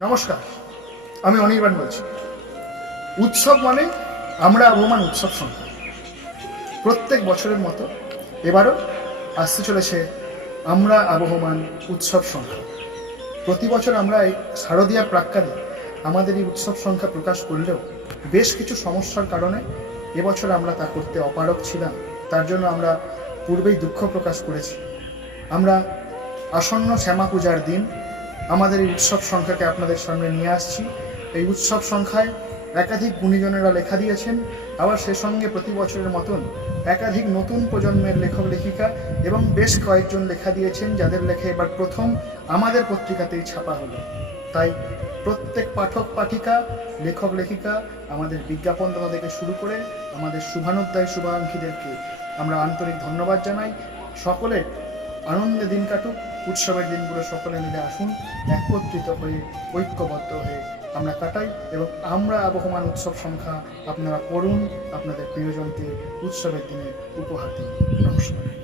নমস্কার, আমি অনির্বাণ বলছি। উৎসব মানে আমরা আবহমান উৎসব সংখ্যা প্রত্যেক বছরের মতো এবারও আসতে চলেছে আমরা আবহমান উৎসব সংখ্যা। প্রতি বছর আমরা এই শারদীয়ার প্রাক্কালে আমাদের এই উৎসব সংখ্যা প্রকাশ করলেও বেশ কিছু সমস্যার কারণে এবছর আমরা তা করতে অপারক ছিলাম। তার জন্য আমরা পূর্বেই দুঃখ প্রকাশ করেছি। আমরা আসন্ন শ্যামা পূজার দিন আমাদের এই উৎসব সংখ্যাকে আপনাদের সামনে নিয়ে আসছি। এই উৎসব সংখ্যায় একাধিক গুণীজনেরা লেখা দিয়েছেন, আবার সে সঙ্গে প্রতি বছরের মতন একাধিক নতুন প্রজন্মের লেখক লেখিকা এবং বেশ কয়েকজন লেখা দিয়েছেন, যাদের লেখা এবার প্রথম আমাদের পত্রিকাতেই ছাপা হলো। তাই প্রত্যেক পাঠক, পাঠিকা, লেখক, লেখিকা, আমাদের বিজ্ঞাপন বিজ্ঞাপনদাতা থেকে শুরু করে আমাদের শুভানুদ্দায়ী শুভাকাঙ্ক্ষীদেরকে আমরা আন্তরিক ধন্যবাদ জানাই। সকলে আনন্দে দিন কাটুক। উৎসবের দিনগুলো সকলে মিলে আসুন, একত্রিত হয়ে, ঐক্যবদ্ধ হয়ে আমরা কাটাই এবং আমরা আবহমান উৎসব সংখ্যা আপনারা করুন আপনাদের প্রিয়জনকে উৎসবের দিনে উপহার দিন। নমস্কার।